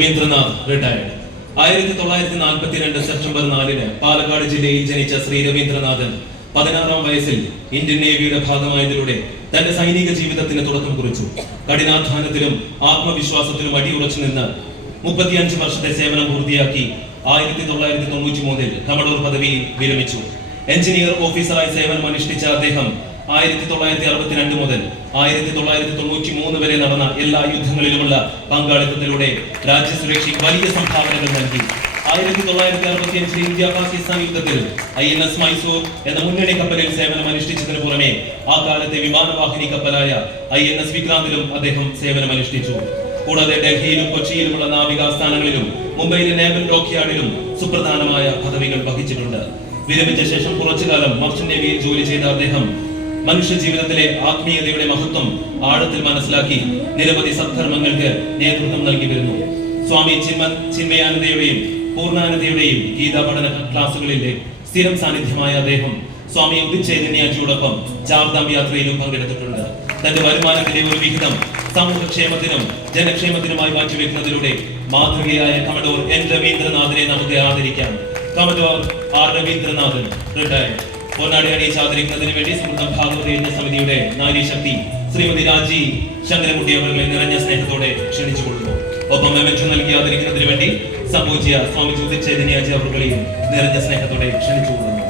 Ravindranath retired. 1942 September 4 Palakkad ജില്ലയിൽ ജനിച്ച ശ്രീ രവീന്ദ്രനാഥൻ 16-ാം വയസ്സിൽ ഇന്ത്യൻ നേവിയുടെ ഭാഗമായതിലൂടെ തന്റെ സൈനിക ജീവിതത്തിന് തുടക്കം കുറിച്ചു. കഠിനാധ്വാനത്തിലും ആത്മവിശ്വാസത്തിലും അടിയുറച്ചു നിന്ന് 35 വർഷത്തെ സേവനം പൂർത്തിയാക്കി 1993 കമഡോർ പദവിയിൽ വിരമിച്ചു. എഞ്ചിനീയർ ഓഫീസറായി സേവനം അനുഷ്ഠിച്ച അദ്ദേഹം 1962 മുതൽ 1993 വരെ നടന്ന എല്ലാ യുദ്ധങ്ങളിലുമുള്ള പങ്കാളിത്തത്തിലൂടെ രാജ്യസുരക്ഷയ്ക്ക് വലിയ സംഭാവനകൾ നൽകി. 1965 ഇന്ത്യ പാകിസ്ഥാൻ യുദ്ധത്തിൽ INS മൈസൂർ എന്ന മുന്നണി കപ്പലിൽ സേവനം അനുഷ്ഠിച്ചതിനു പുറമെ ആ കാലത്തെ വിമാനവാഹിനി കപ്പലായ INS വിക്രാന്തിലും അദ്ദേഹം സേവനം അനുഷ്ഠിച്ചു. കൂടാതെ ഡൽഹിയിലും കൊച്ചിയിലുമുള്ള നാവികാസ്ഥാനങ്ങളിലും മുംബൈയിലെ നേവൽ ഡോക്യാർഡിലും സുപ്രധാനമായ പദവികൾ വഹിച്ചിട്ടുണ്ട്. വിരമിച്ച ശേഷം കുറച്ചുകാലം മർച്ചന്റ് നേവിയിൽ ജോലി ചെയ്ത അദ്ദേഹം മനുഷ്യ ജീവിതത്തിലെ ആത്മീയതയുടെ മഹത്വം ആഴത്തിൽ മനസ്സിലാക്കി നിരവധി സദ്ധർമ്മങ്ങൾക്ക് നേതൃത്വം നൽകി വരുന്നു. സ്വാമി ചിന്മയാനന്ദയുടെയും പൂർണ്ണാനന്ദയുടെയും ഗീതാ പഠന ക്ലാസുകളിലെ സ്ഥിരം സാന്നിധ്യമായ അദ്ദേഹം സ്വാമി ഉദിത് ചൈതന്യയോടൊപ്പം ചാർധാം യാത്രയിലും പങ്കെടുത്തിട്ടുണ്ട്. തന്റെ വരുമാനത്തിലെ ഒരു വിഹിതം സമൂഹക്ഷേമത്തിനും ജനക്ഷേമത്തിനുമായി മാറ്റിവെക്കുന്നതിലൂടെ മാതൃകയായ കമഡോർ N. രവീന്ദ്രനാഥിനെ നമുക്ക് ആദരിക്കാം. Commodore R. രവീന്ദ്രനാഥൻ റിട്ടയർഡ്. പൊന്നാടി അണിയിച്ച് ആദരിക്കുന്നതിന് വേണ്ടി സമൃദ്ധം ഭാഗവത സമിതിയുടെ നാരീശക്തി ശ്രീമതി രാജി ശങ്കരൻകുട്ടി അവരെ നിറഞ്ഞ സ്നേഹത്തോടെ ക്ഷണിച്ചുകൊള്ളുന്നു. ഒപ്പം മെമന്റോ നൽകി ആദരിക്കുന്നതിന് വേണ്ടി സംഭവിച്ച സ്വാമി ഉദിത് ചൈതന്യജി അവരെയും നിറഞ്ഞ സ്നേഹത്തോടെ ക്ഷണിച്ചുകൊള്ളുന്നു.